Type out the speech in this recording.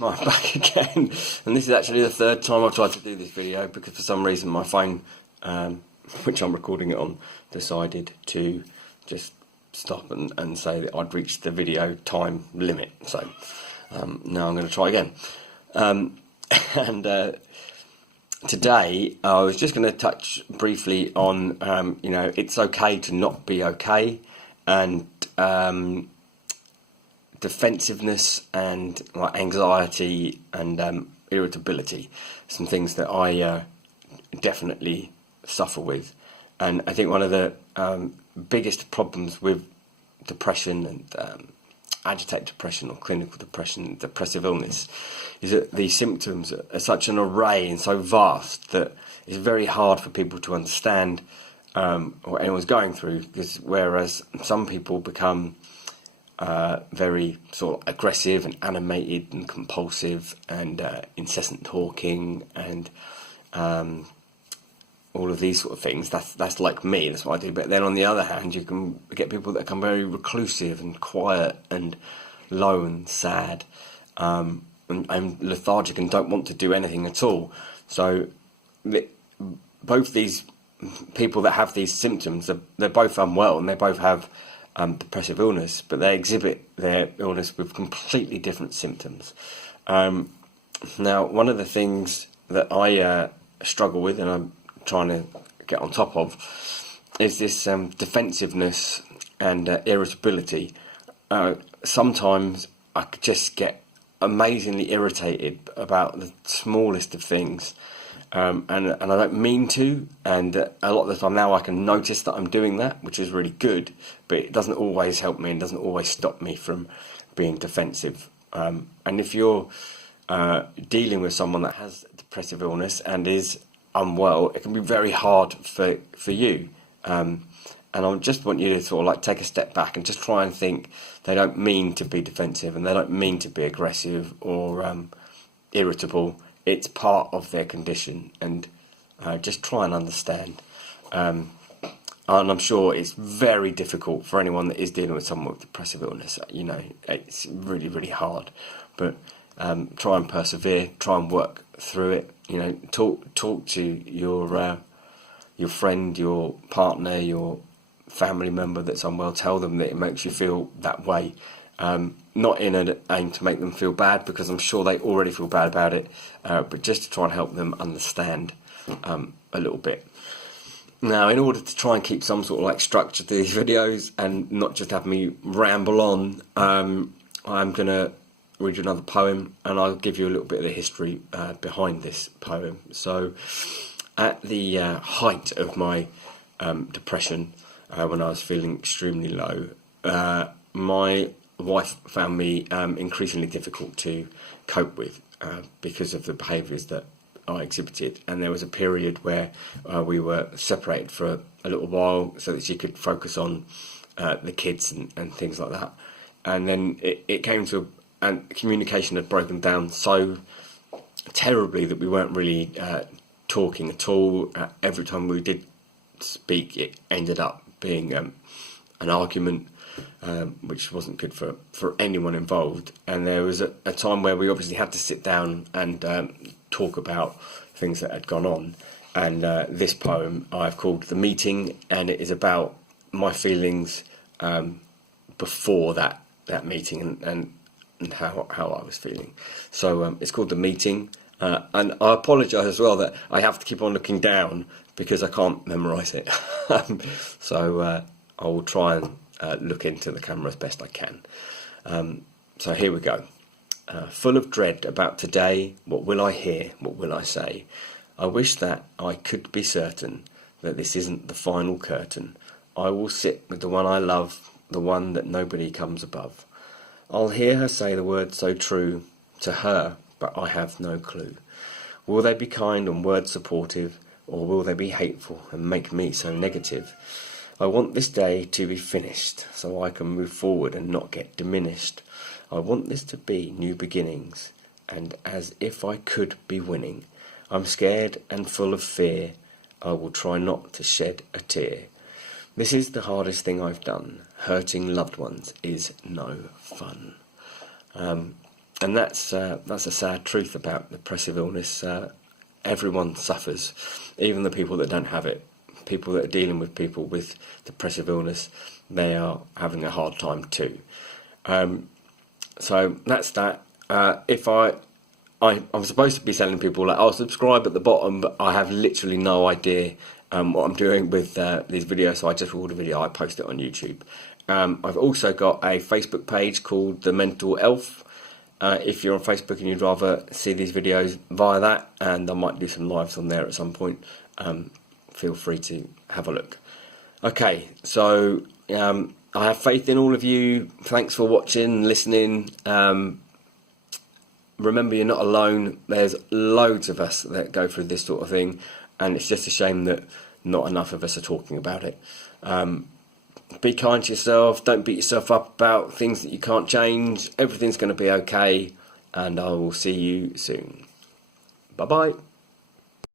I'm back again, and this is actually the third time I've tried to do this video because for some reason my phone, which I'm recording it on, decided to just stop and say that I'd reached the video time limit. So now I'm going to try again. And today I was just going to touch briefly on, it's okay to not be okay, and defensiveness and like anxiety and irritability, some things that I definitely suffer with. And I think one of the biggest problems with depression and agitated depression or clinical depression, depressive illness, is that the symptoms are such an array and so vast that it's very hard for people to understand what anyone's going through, because whereas some people become very sort of aggressive and animated and compulsive and incessant talking and all of these sort of things, that's like me, that's what I do. But then on the other hand, you can get people that become very reclusive and quiet and low and sad and lethargic and don't want to do anything at all. So both these people that have these symptoms, they're both unwell and they both have depressive illness, but they exhibit their illness with completely different symptoms. Now, one of the things that I struggle with and I'm trying to get on top of is this defensiveness and irritability. Sometimes I could just get amazingly irritated about the smallest of things, and I don't mean to, and a lot of the time now I can notice that I'm doing that, which is really good, but it doesn't always help me and doesn't always stop me from being defensive. And if you're dealing with someone that has depressive illness and is unwell, it can be very hard for you. And I just want you to sort of like take a step back and just try and think they don't mean to be defensive and they don't mean to be aggressive or irritable. It's part of their condition, and just try and understand. And I'm sure it's very difficult for anyone that is dealing with someone with depressive illness. You know, it's really, really hard. But try and persevere. Try and work through it. You know, talk to your friend, your partner, your family member that's unwell. Tell them that it makes you feel that way. Not in an aim to make them feel bad, because I'm sure they already feel bad about it, but just to try and help them understand a little bit. Now, in order to try and keep some sort of like structure to these videos and not just have me ramble on, I'm going to read you another poem, and I'll give you a little bit of the history behind this poem. So, at the height of my depression, when I was feeling extremely low, my wife found me increasingly difficult to cope with because of the behaviours that I exhibited, and there was a period where we were separated for a little while so that she could focus on the kids and things like that. And then it came to, and communication had broken down so terribly that we weren't really talking at all. Every time we did speak, it ended up being an argument, which wasn't good for anyone involved. And there was a time where we obviously had to sit down and talk about things that had gone on. And this poem I've called The Meeting, and it is about my feelings before that meeting and how I was feeling. So it's called The Meeting. And I apologise as well that I have to keep on looking down because I can't memorise it. So I will try and look into the camera as best I can. So here we go. Full of dread about today, what will I hear, what will I say? I wish that I could be certain that this isn't the final curtain. I will sit with the one I love, the one that nobody comes above. I'll hear her say the words so true to her, but I have no clue. Will they be kind and words supportive, or will they be hateful and make me so negative? I want this day to be finished, so I can move forward and not get diminished. I want this to be new beginnings, and as if I could be winning. I'm scared and full of fear, I will try not to shed a tear. This is the hardest thing I've done. Hurting loved ones is no fun. And that's a sad truth about depressive illness. Everyone suffers, even the people that don't have it. People that are dealing with people with depressive illness, they are having a hard time too. So that's that. If I'm supposed to be telling people like, subscribe at the bottom, but I have literally no idea what I'm doing with these videos, so I just record a video, I post it on YouTube. I've also got a Facebook page called The Mental Elf. If you're on Facebook and you'd rather see these videos via that, and I might do some lives on there at some point, feel free to have a look. Okay, so I have faith in all of you. Thanks for watching, listening. Remember, you're not alone. There's loads of us that go through this sort of thing, and it's just a shame that not enough of us are talking about it. Be kind to yourself. Don't beat yourself up about things that you can't change. Everything's going to be okay, and I will see you soon. Bye-bye.